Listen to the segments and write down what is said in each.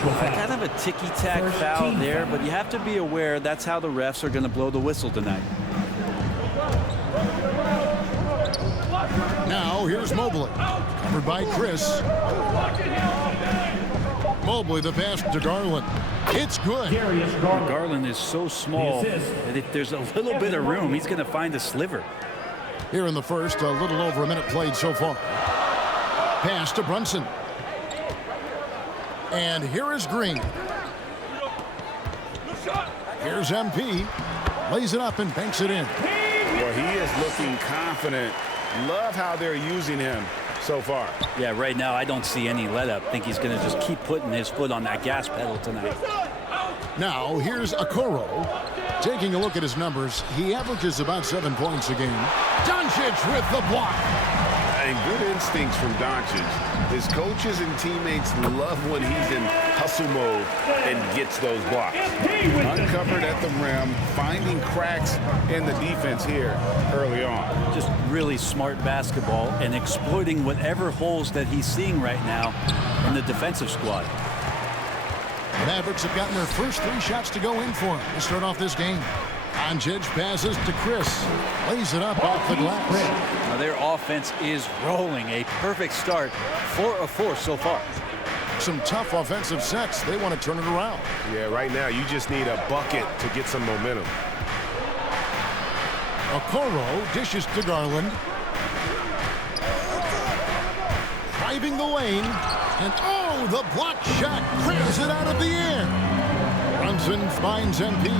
Kind of a ticky-tack foul there, but you have to be aware that's how the refs are going to blow the whistle tonight. Now here's Mobley, covered by Chris. Mobley, the pass to Garland. It's good. Garland is so small that if there's a little bit of room, he's going to find a sliver. Here in the first, a little over a minute played so far. Pass to Brunson. And here is Green. Here's MP. Lays it up and banks it in. Well, he is looking confident. Love how they're using him so far. Yeah, right now I don't see any let up. Think he's going to just keep putting his foot on that gas pedal tonight. Now here's Okoro. Taking a look at his numbers, he averages about 7 points a game. Doncic with the block. And good instincts from Doncic. His coaches and teammates love when he's in hustle mode and gets those blocks. Uncovered at the rim, finding cracks in the defense here early on. Just really smart basketball and exploiting whatever holes that he's seeing right now in the defensive squad. Mavericks have gotten their first 3 shots to go in for him to start off this game. Doncic passes to Chris. Lays it up off the glass. Now their offense is rolling. A perfect start. 4 of 4 so far. Some tough offensive sets. They want to turn it around. Yeah, right now you just need a bucket to get some momentum. Okoro dishes to Garland. Driving the lane. And oh, the block shot clears it out of the air. Brunson finds MP.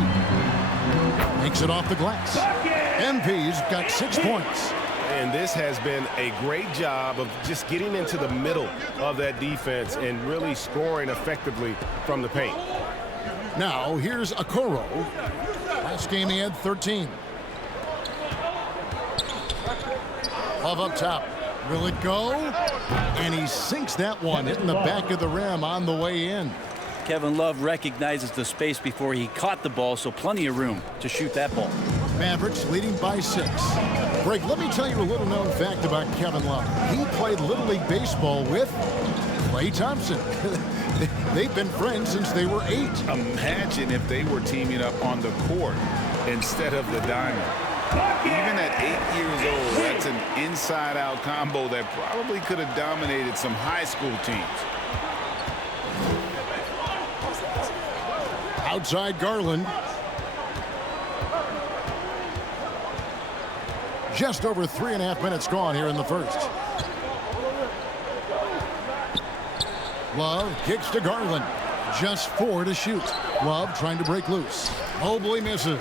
Makes it off the glass. MP's got 6 points. And this has been a great job of just getting into the middle of that defense and really scoring effectively from the paint. Now here's Okoro. Last game he had 13. Love up top. Will it go? And he sinks that one, hitting the back of the rim on the way in. Kevin Love recognizes the space before he caught the ball, so plenty of room to shoot that ball. Mavericks leading by 6. Greg, let me tell you a little known fact about Kevin Love. He played Little League Baseball with Klay Thompson. They've been friends since they were 8. Imagine if they were teaming up on the court instead of the diamond. Even at 8 years old, that's an inside-out combo that probably could have dominated some high school teams. Outside Garland. Just over 3.5 minutes gone here in the first. Love kicks to Garland. Just 4 to shoot. Love trying to break loose. Mobley misses.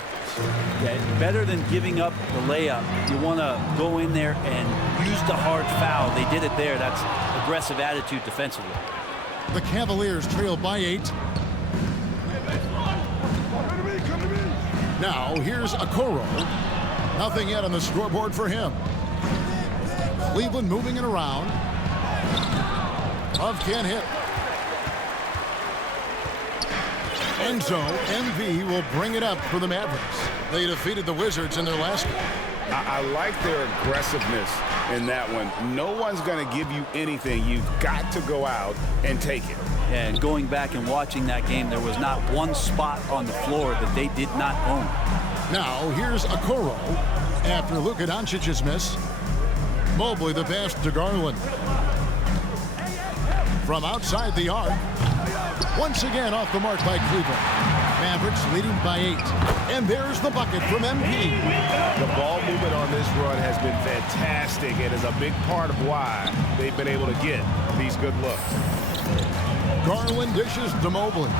Yeah, better than giving up the layup. You want to go in there and use the hard foul. They did it there. That's aggressive attitude defensively. The Cavaliers trail by 8. Now here's Okoro. Nothing yet on the scoreboard for him. Cleveland moving it around. Love can't hit. And so MV will bring it up for the Mavericks. They defeated the Wizards in their last game. I like their aggressiveness in that one. No one's going to give you anything. You've got to go out and take it. And going back and watching that game, there was not one spot on the floor that they did not own. Now here's Okoro after Luka Doncic's miss. Mobley the pass to Garland. From outside the arc. Once again off the mark by Cleveland. Mavericks leading by 8. And there's the bucket from MP. The ball movement on this run has been fantastic and is a big part of why they've been able to get these good looks. Garland dishes to Mobley.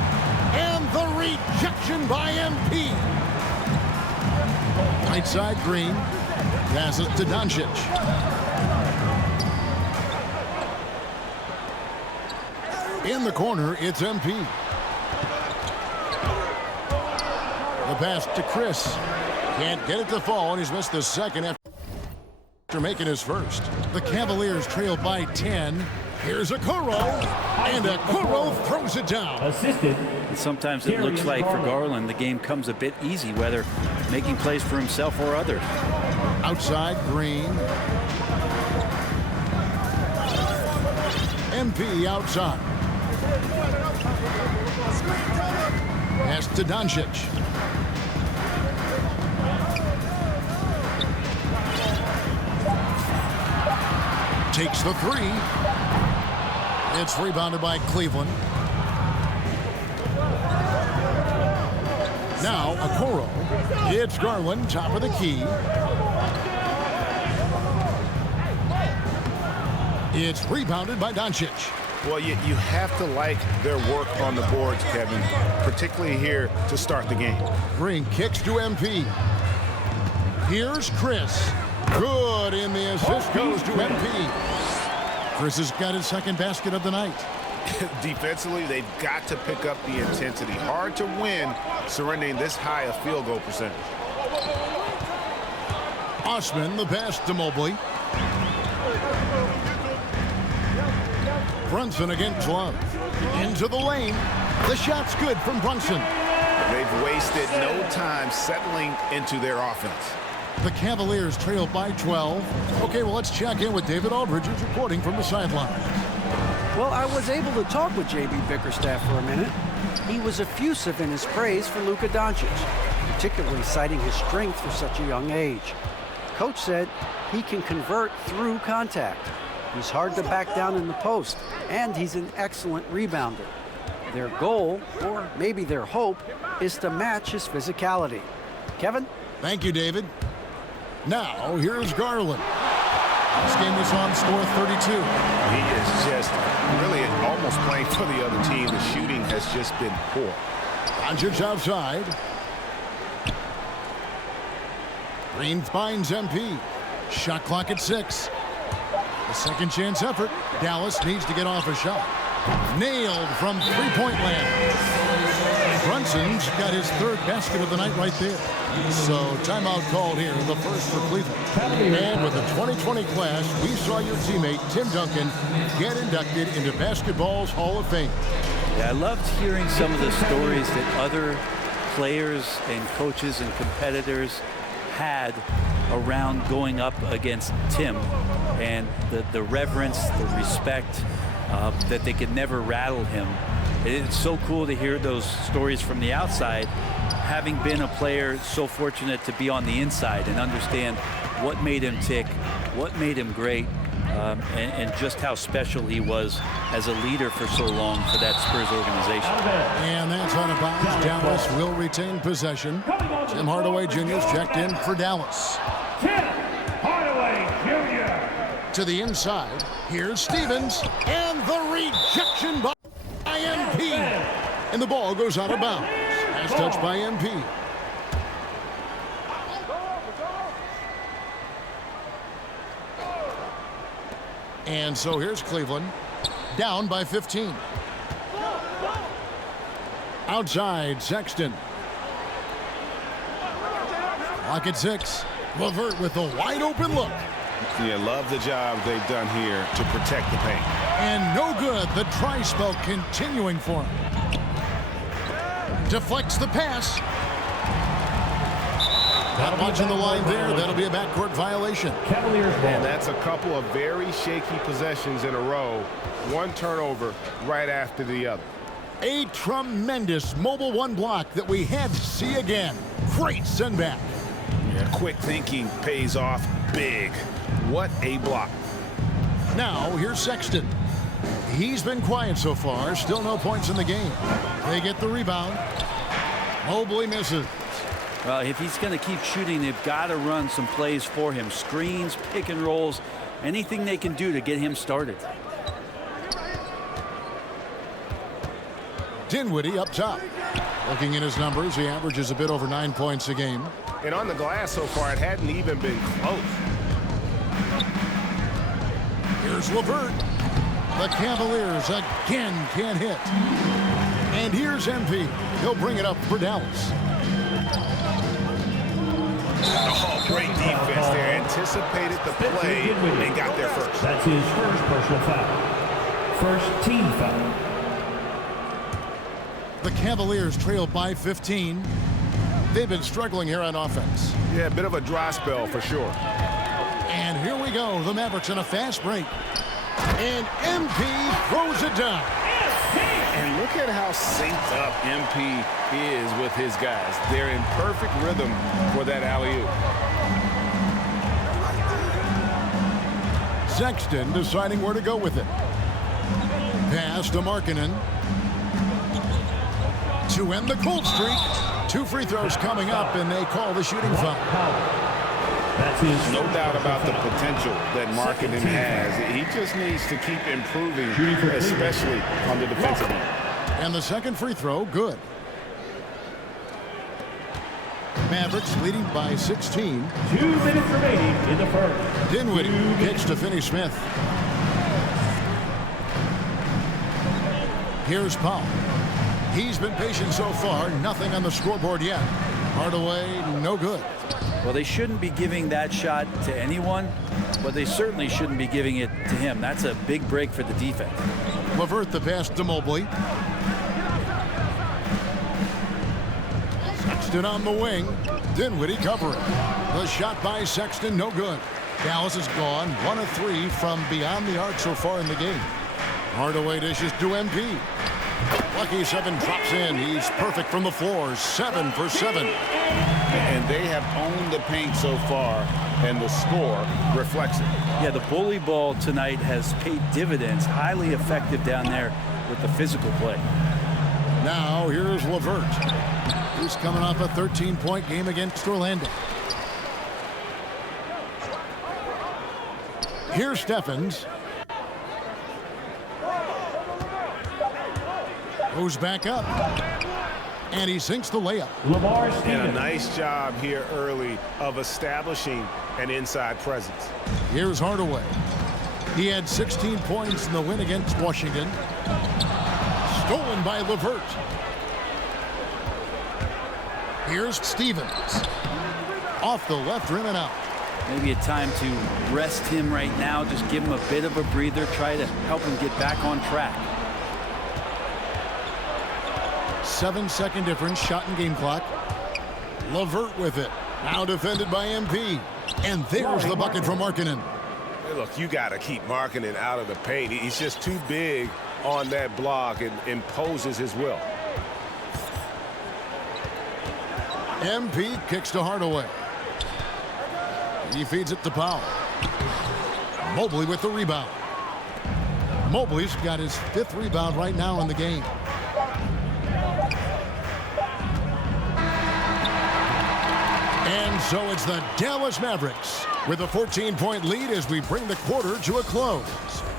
And the rejection by MP. Right side Green. Passes to Doncic. In the corner, it's MP. The pass to Chris. Can't get it to fall, and he's missed the second after making his first. The Cavaliers trail by 10. Here's Okoro, and Okoro throws it down. Assisted. And sometimes it looks like for Garland, the game comes a bit easy, whether making plays for himself or others. Outside Green. MP outside. Pass to Doncic. Takes the three. It's rebounded by Cleveland. Now Okoro. It's Garland, top of the key. It's rebounded by Doncic. Well, you have to like their work on the boards, Kevin, particularly here to start the game. Green kicks to MP. Here's Chris. Good, and the assist goes to MP. Chris has got his second basket of the night. Defensively, they've got to pick up the intensity. Hard to win surrendering this high a field goal percentage. Osman, the pass to Mobley. Brunson against Love. Into the lane. The shot's good from Brunson. They've wasted no time settling into their offense. The Cavaliers trail by 12. Okay, well, let's check in with David Aldridge, who's reporting from the sideline. Well, I was able to talk with J.B. Bickerstaff for a minute. He was effusive in his praise for Luka Doncic, particularly citing his strength for such a young age. Coach said he can convert through contact. He's hard to back down in the post, and he's an excellent rebounder. Their goal, or maybe their hope, is to match his physicality. Kevin? Thank you, David. Now, here's Garland. This game was on score 32. He is just really almost playing for the other team. The shooting has just been poor. Doncic outside. Green finds MP. Shot clock at 6. A second chance effort. Dallas needs to get off a shot. Nailed from three-point land. Brunson's got his third basket of the night right there. So timeout called here, the first for Cleveland. And with the 2020 class, we saw your teammate Tim Duncan get inducted into basketball's Hall of Fame. Yeah, I loved hearing some of the stories that other players and coaches and competitors had around going up against Tim, and the reverence, the respect, that they could never rattle him. It's so cool to hear those stories from the outside, having been a player so fortunate to be on the inside and understand what made him tick, what made him great, and just how special he was as a leader for so long for that Spurs organization. And that's out of bounds. Dallas will retain possession. Tim Hardaway Jr. is checked in for Dallas. Tim Hardaway Jr. To the inside, here's Stevens, and the rejection by MP. And the ball goes out of bounds. As touched by MP. And so here's Cleveland, down by 15. Outside, Sexton. Clock at 6. LeVert with a wide open look. Yeah, love the job they've done here to protect the paint. And no good. The try spell continuing for him. Deflects the pass. Not much in the line there. That'll be a backcourt violation. Cavaliers ball. And that's a couple of very shaky possessions in a row. One turnover right after the other. A tremendous mobile one block that we had to see again. Great send back. Yeah, quick thinking pays off big. What a block. Now, here's Sexton. He's been quiet so far. Still no points in the game. They get the rebound. Mobley misses. Well, if he's going to keep shooting, they've got to run some plays for him. Screens, pick and rolls, anything they can do to get him started. Dinwiddie up top. Looking at his numbers, he averages a bit over 9 points a game. And on the glass so far, it hadn't even been close. Here's LeVert. The Cavaliers again can't hit. And here's MP. He'll bring it up for Dallas. Oh, great defense there. Anticipated the play and got there first. That's his first personal foul. First team foul. The Cavaliers trail by 15. They've been struggling here on offense. Yeah, a bit of a dry spell for sure. And here we go. The Mavericks on a fast break. And MP throws it down. And look at how synced up MP is with his guys. They're in perfect rhythm for that alley-oop. Sexton deciding where to go with it. Pass to Markkanen. To end the cold streak. 2 free throws coming up, and they call the shooting foul. That's his No doubt about the potential that Markkanen has. He just needs to keep improving, especially on the defensive end. And the second free throw, good. Mavericks leading by 16. 2 minutes remaining in the first. Dinwiddie kicks to Finney Smith. Here's Powell. He's been patient so far. Nothing on the scoreboard yet. Hardaway, no good. Well, they shouldn't be giving that shot to anyone, but they certainly shouldn't be giving it to him. That's a big break for the defense. LeVert the pass to Mobley. Sexton on the wing. Dinwiddie covering. The shot by Sexton, no good. Dallas is gone. 1 of 3 from beyond the arc so far in the game. Hardaway dishes to MP. Lucky 7 drops in. He's perfect from the floor. 7 for 7. And they have owned the paint so far, and the score reflects it. Yeah, the bully ball tonight has paid dividends. Highly effective down there with the physical play. Now here's LeVert. He's coming off a 13-point game against Orlando. Here's Steffens. Goes back up. And he sinks the layup. Lamar And a Stevens. nice job here early of establishing an inside presence. Here's Hardaway. He had 16 points in the win against Washington. Stolen by LeVert. Here's Stevens. Off the left rim and out. Maybe a time to rest him right now. Just give him a bit of a breather. Try to help him get back on track. 7-second difference, shot and game clock. LeVert with it. Now defended by MP. And there's the bucket from Markkanen. Hey, look, you got to keep Markkanen out of the paint. He's just too big on that block and imposes his will. MP kicks to Hardaway. He feeds it to Powell. Mobley with the rebound. Mobley's got his 5th rebound right now in the game. And so it's the Dallas Mavericks with a 14-point lead as we bring the quarter to a close.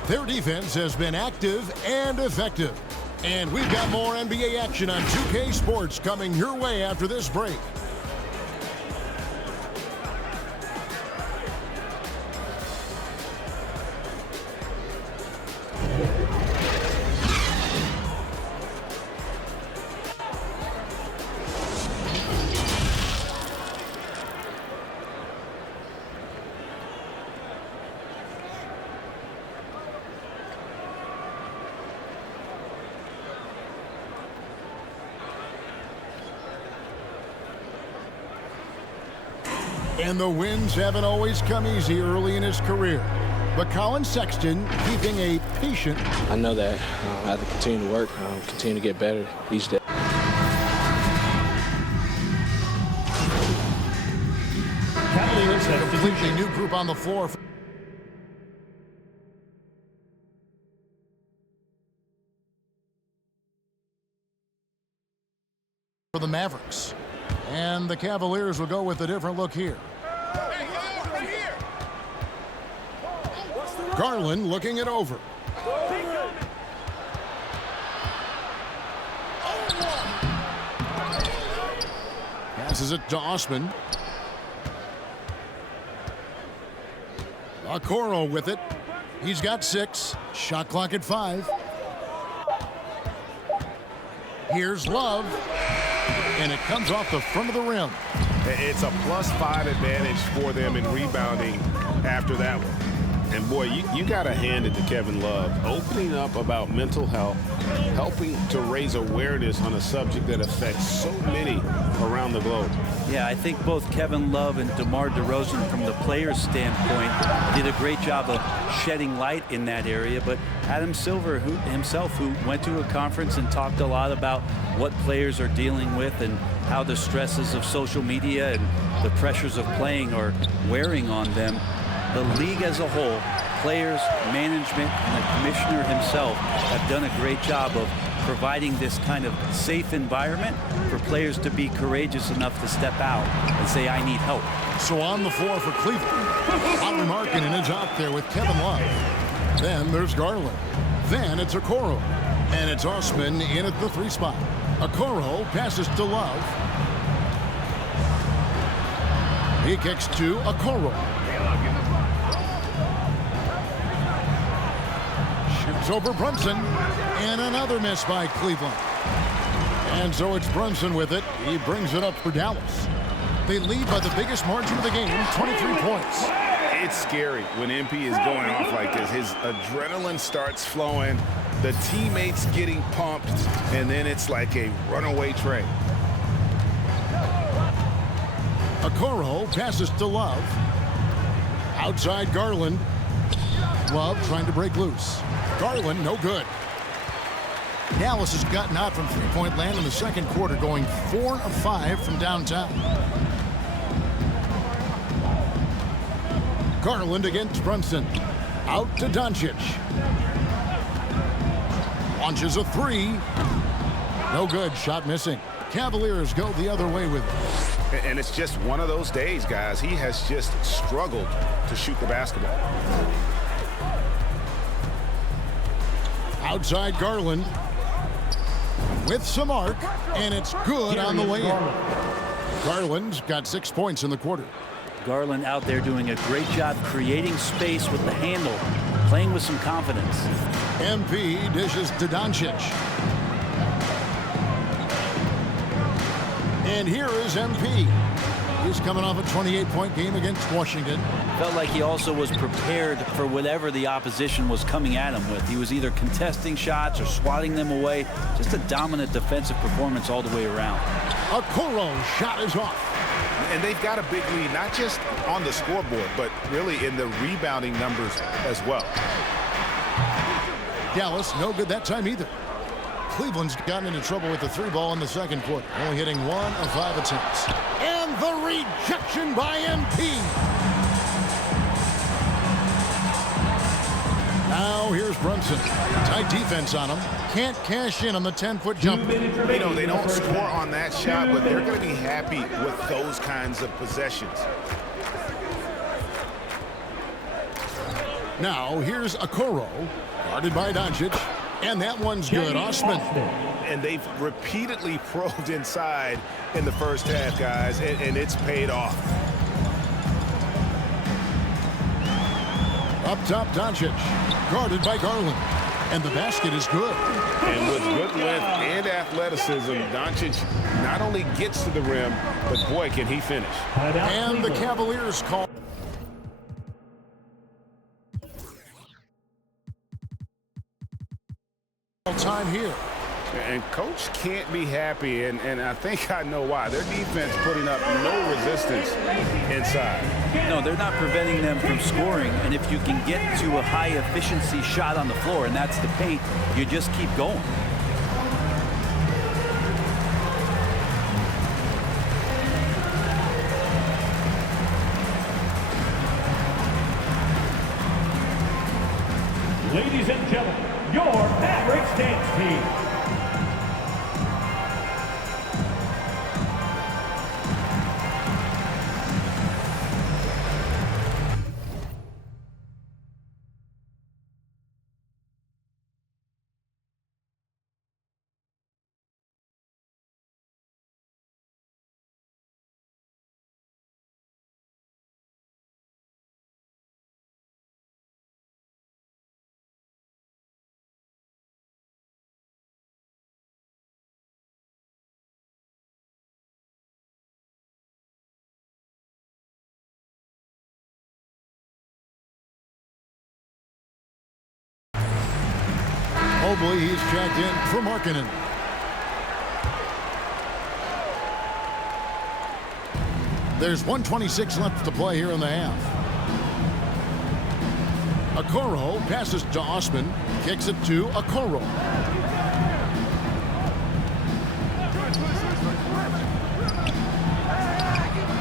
Their defense has been active and effective. And we've got more NBA action on 2K Sports coming your way after this break. And the wins haven't always come easy early in his career. But Colin Sexton keeping a patient. I know that I have to continue to work, continue to get better each day. Cavaliers A have completely new group on the floor for the Mavericks. And the Cavaliers will go with a different look here. Garland looking it over. Passes it to Osman. Okoro with it. He's got 6. Shot clock at 5. Here's Love. And it comes off the front of the rim. It's a +5 advantage for them in rebounding after that one. And boy, you got to hand it to Kevin Love, opening up about mental health, helping to raise awareness on a subject that affects so many around the globe. Yeah, I think both Kevin Love and DeMar DeRozan, from the player's standpoint, did a great job of shedding light in that area. But Adam Silver himself, who went to a conference and talked a lot about what players are dealing with and how the stresses of social media and the pressures of playing are wearing on them. The league as a whole, players, management, and the commissioner himself have done a great job of providing this kind of safe environment for players to be courageous enough to step out and say, I need help. So on the floor for Cleveland, Lauri Markkanen is out there with Kevin Love. Then there's Garland. Then it's Okoro. And it's Osman in at the 3 spot. Okoro passes to Love. He kicks to Okoro. Shoots over Brunson. And another miss by Cleveland. And so it's Brunson with it. He brings it up for Dallas. They lead by the biggest margin of the game, 23 points. It's scary when MP is going off like this. His adrenaline starts flowing, the teammates getting pumped, and then it's like a runaway train. Okoro passes to Love. Outside Garland. Love trying to break loose. Garland, no good. Dallas has gotten out from three-point land in the second quarter, going 4 of 5 from downtown. Garland against Brunson. Out to Doncic. Launches a 3. No good. Shot missing. Cavaliers go the other way with it. And it's just one of those days, guys. He has just struggled to shoot the basketball. Outside Garland. With some arc, and it's good on the way in. Garland's got 6 points in the quarter. Garland out there doing a great job creating space with the handle, playing with some confidence. MP dishes to Doncic. And here is MP. He's coming off a 28-point game against Washington. Felt like he also was prepared for whatever the opposition was coming at him with. He was either contesting shots or swatting them away. Just a dominant defensive performance all the way around. Okoro shot is off. And they've got a big lead, not just on the scoreboard, but really in the rebounding numbers as well. Dallas, no good that time either. Cleveland's gotten into trouble with the 3 ball in the second quarter, only hitting 1 of 5 attempts. And the rejection by MP. Now here's Brunson. Tight defense on him. Can't cash in on the 10-foot jumper. You know, they don't score on that shot, but they're going to be happy with those kinds of possessions. Now here's Okoro, guarded by Doncic. And that one's good. Osman. And they've repeatedly probed inside in the first half, guys, and it's paid off. Up top, Doncic, guarded by Garland. And the basket is good. And with good length and athleticism, Doncic not only gets to the rim, but boy, can he finish. And the Cavaliers call time here. And coach can't be happy, and I think I know why. Their defense putting up no resistance inside. No, they're not preventing them from scoring, and if you can get to a high efficiency shot on the floor, and that's the paint, you just keep going. Ladies and gentlemen, your Mavericks dance team. Mobley, he's checked in for Markkanen. There's 1:26 left to play here in the half. Okoro passes to Osman, kicks it to Okoro.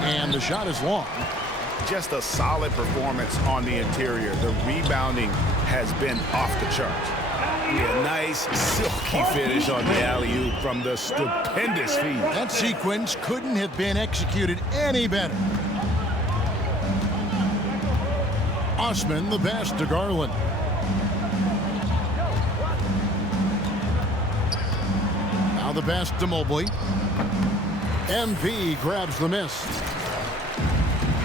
And the shot is long. Just a solid performance on the interior. The rebounding has been off the charts. Yeah, nice silky finish on the alley-oop from the stupendous feed. That sequence couldn't have been executed any better. Osman, the pass to Garland. Now the pass to Mobley. MP grabs the miss.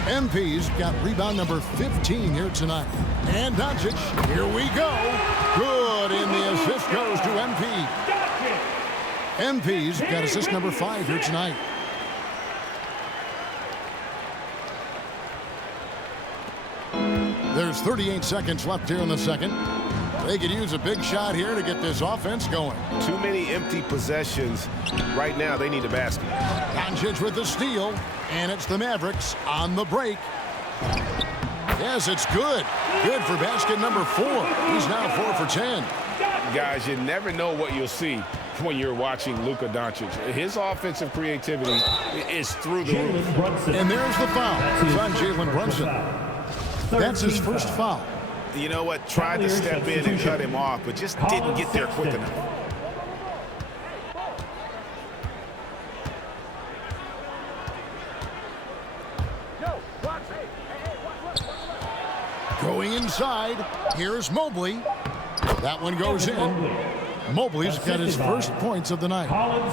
MP's got rebound number 15 here tonight. And Doncic, here we go. Good, and the assist goes to MP. MP's got assist number 5 here tonight. There's 38 seconds left here in the second. They could use a big shot here to get this offense going. Too many empty possessions. Right now, they need a basket. Doncic with the steal, and it's the Mavericks on the break. Yes, it's good. Good for basket number 4. He's now 4 for 10. Guys, you never know what you'll see when you're watching Luka Doncic. His offensive creativity is through the roof. And there's the foul. It's on Jalen Brunson. That's his first foul. You know what? Tried to step in and cut him off, but just didn't get there quick enough. Going inside, here's Mobley. That one goes in. Mobley's got his first points of the night.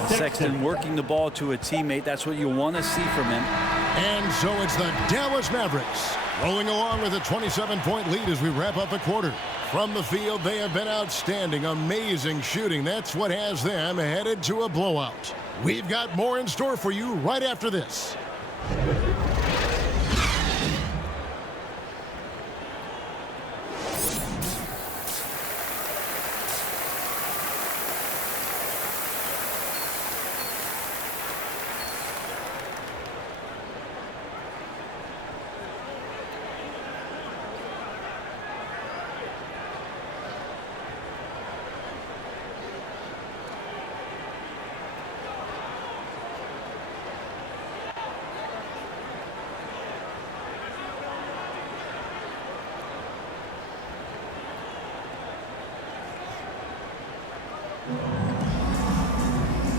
Sexton working the ball to a teammate. That's what you want to see from him. And so it's the Dallas Mavericks rolling along with a 27-point lead as we wrap up the quarter. From the field, they have been outstanding, amazing shooting. That's what has them headed to a blowout. We've got more in store for you right after this.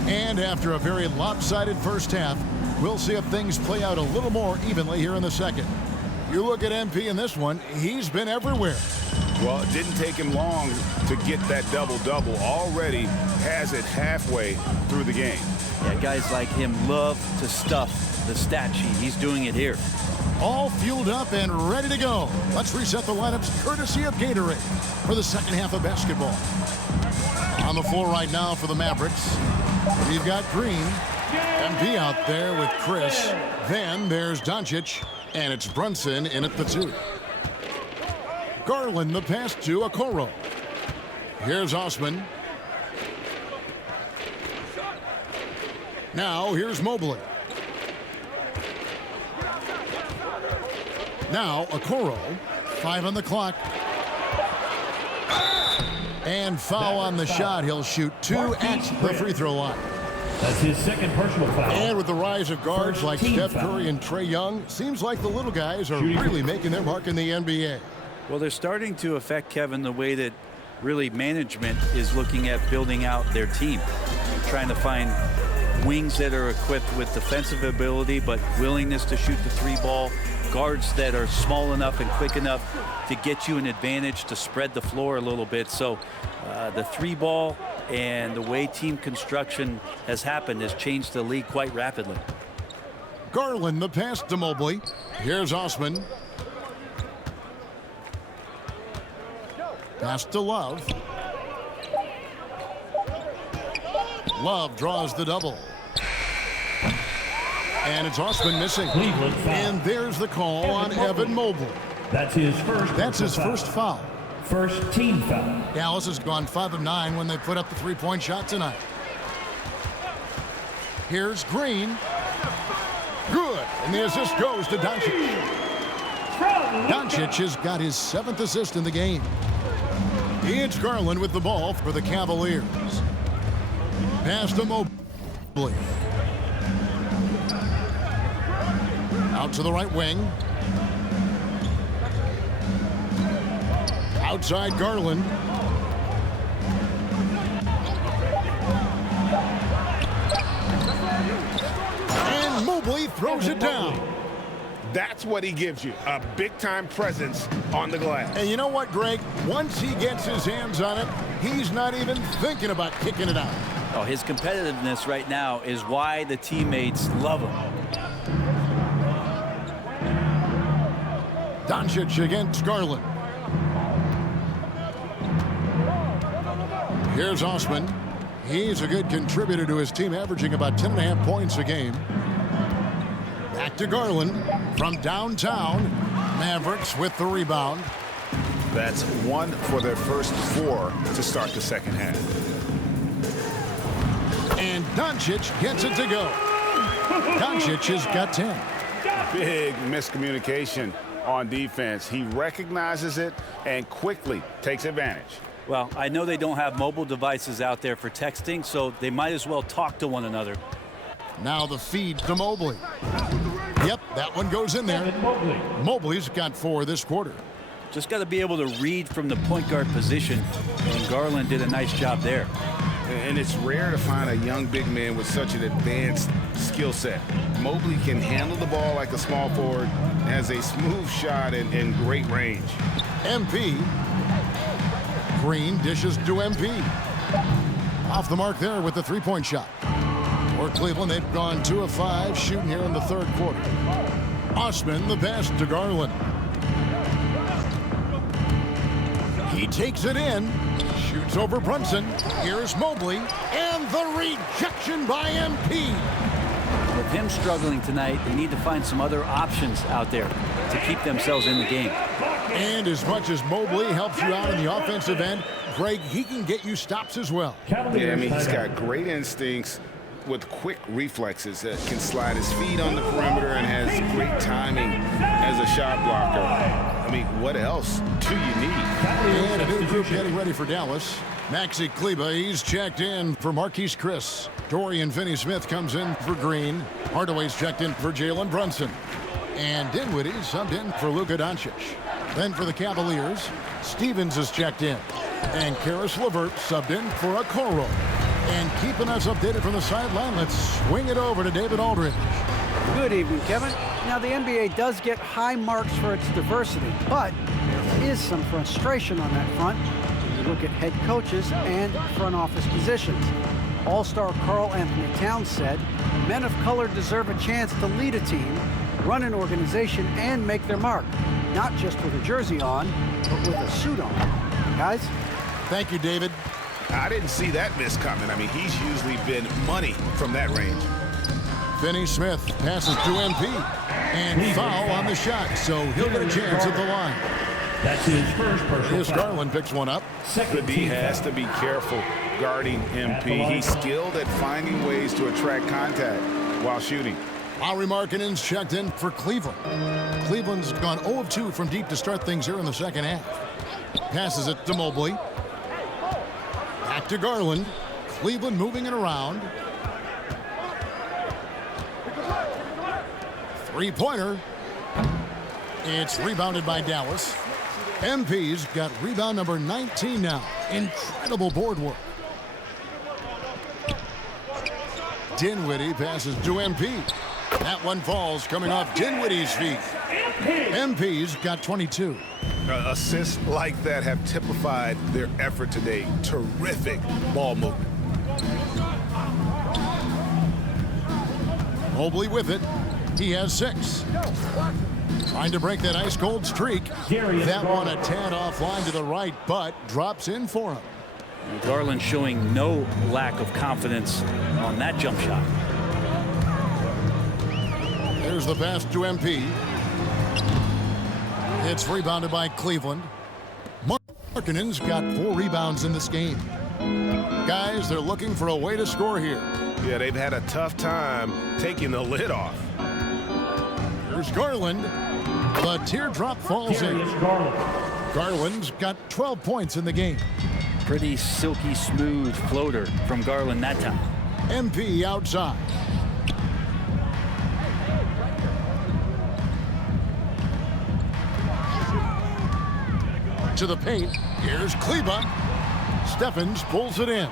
And after a very lopsided first half, we'll see if things play out a little more evenly here in the second. You look at MP in this one, he's been everywhere. Well, it didn't take him long to get that double-double. Already has it halfway through the game. Yeah, guys like him love to stuff the stat sheet. He's doing it here. All fueled up and ready to go. Let's reset the lineups courtesy of Gatorade for the second half of basketball. On the floor right now for the Mavericks, we've got Green. MP out there with Chris. Then there's Doncic, and it's Brunson in at the 2. Garland the pass to Okoro. Here's Osman. Now here's Mobley. Now Okoro. 5 on the clock. And foul on the shot. He'll shoot 2 at the free throw line. That's his second personal foul. And with the rise of guards like Steph Curry and Trae Young, seems like the little guys are really making their mark in the NBA. Well, they're starting to affect, Kevin, the way that really management is looking at building out their team. Trying to find wings that are equipped with defensive ability but willingness to shoot the 3-ball. Guards that are small enough and quick enough to get you an advantage to spread the floor a little bit. So the 3-ball and the way team construction has happened has changed the league quite rapidly. Garland the pass to Mobley. Here's Osman. Pass to Love. Love draws the double. And it's Osman missing. And there's the call on Evan Mobley. That's his first foul. First team foul. Dallas has gone 5 of 9 when they put up the three-point shot tonight. Here's Green. Good. And the assist goes to Doncic. Doncic has got his 7th assist in the game. It's Garland with the ball for the Cavaliers. Pass to Mobley. Out to the right wing. Outside Garland. And Mobley throws it down. That's what he gives you, a big-time presence on the glass. And you know what, Greg? Once he gets his hands on it, he's not even thinking about kicking it out. Oh, his competitiveness right now is why the teammates love him. Doncic against Garland. Here's Osman. He's a good contributor to his team, averaging about 10.5 points a game. Back to Garland from downtown. Mavericks with the rebound. That's 1 for their first 4 to start the second half. And Doncic gets it to go. Doncic has got 10. Big miscommunication on defense. He recognizes it and quickly takes advantage. Well, I know they don't have mobile devices out there for texting, so they might as well talk to one another. Now the feed to Mobley. Yep, that one goes in there. Mobley's got 4 this quarter. Just got to be able to read from the point guard position, and Garland did a nice job there. And it's rare to find a young big man with such an advanced skill set. Mobley can handle the ball like a small forward, has a smooth shot and great range. MP. Green dishes to MP. Off the mark there with the three-point shot. For Cleveland, they've gone 2 of 5 shooting here in the third quarter. Osman, the pass to Garland. He takes it in. Shoots over Brunson. Here's Mobley. And the rejection by MP. With him struggling tonight, they need to find some other options out there to keep themselves in the game. And as much as Mobley helps you out in the offensive end, Greg, he can get you stops as well. Yeah, I mean, he's got great instincts with quick reflexes that can slide his feet on the perimeter and has great timing as a shot blocker. I mean, what else do you need? And a new group getting ready for Dallas. Maxi Kleba, he's checked in for Marquise Chris. Dorian Finney-Smith comes in for Green. Hardaway's checked in for Jalen Brunson. And Dinwiddie subbed in for Luka Doncic. Then for the Cavaliers, Stevens is checked in. And Karis LeVert subbed in for Okoro. And keeping us updated from the sideline, let's swing it over to David Aldridge. Good evening, Kevin. Now, the NBA does get high marks for its diversity, but there is some frustration on that front when you look at head coaches and front office positions. All-star Karl Anthony Towns said, men of color deserve a chance to lead a team, run an organization, and make their mark, not just with a jersey on, but with a suit on. Guys? Thank you, David. I didn't see that miss coming. I mean, he's usually been money from that range. Finney-Smith passes to MP. And foul on the shot, so he'll get a chance at the line. That's his first personal Here's foul. Garland picks one up. The D has to be careful guarding MP. He's skilled at finding ways to attract contact while shooting. Lauri Markkanen's checked in for Cleveland. Cleveland's gone 0 of 2 from deep to start things here in the second half. Passes it to Mobley. Back to Garland. Cleveland moving it around. Three-pointer. It's rebounded by Dallas. MP's got rebound number 19 now. Incredible board work. Dinwiddie passes to MP. That one falls coming off Dinwiddie's feet. MP's got 22. Assists like that have typified their effort today. Terrific ball movement. Mobley with it. He has 6. Trying to break that ice-cold streak. That one a tad offline to the right, but drops in for him. Garland showing no lack of confidence on that jump shot. There's the pass to MP. It's rebounded by Cleveland. Markkanen's got 4 rebounds in this game. Guys, they're looking for a way to score here. Yeah, they've had a tough time taking the lid off. Here's Garland. The teardrop falls in. Darius Garland. Garland's got 12 points in the game. Pretty silky smooth floater from Garland that time. MP outside. To the paint. Here's Kleba. Steffens pulls it in.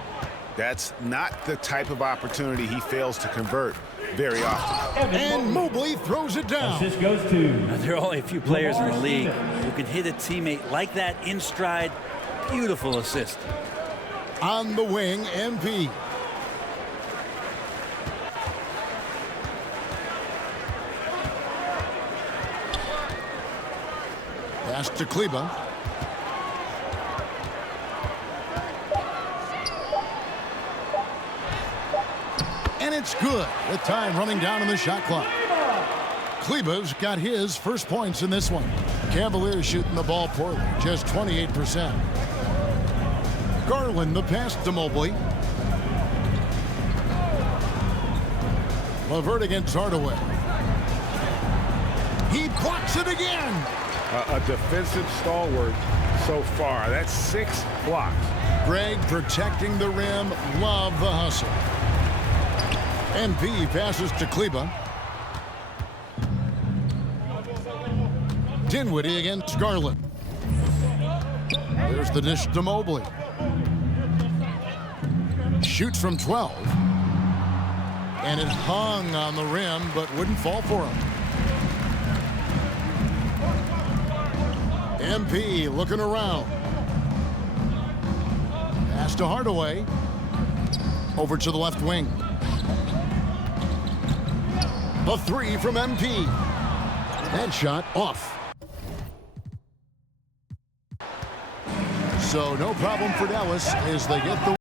That's not the type of opportunity he fails to convert very often. And Mobley throws it down. Assist goes to There are only a few players in the league who can hit a teammate like that in stride. Beautiful assist. On the wing, MP. Pass to Kleba. And it's good with time running down in the shot clock. Kleba's got his first points in this one. Cavaliers shooting the ball poorly, just 28%. Garland the pass to Mobley. LeVert against Hardaway. He blocks it again. A defensive stalwart so far. That's 6 blocks. Greg protecting the rim. Love the hustle. MP passes to Kleba. Dinwiddie against Garland. There's the dish to Mobley. Shoots from 12. And it hung on the rim, but wouldn't fall for him. MP looking around. Pass to Hardaway. Over to the left wing. The 3 from MP. That shot off. So no problem for Dallas as they get the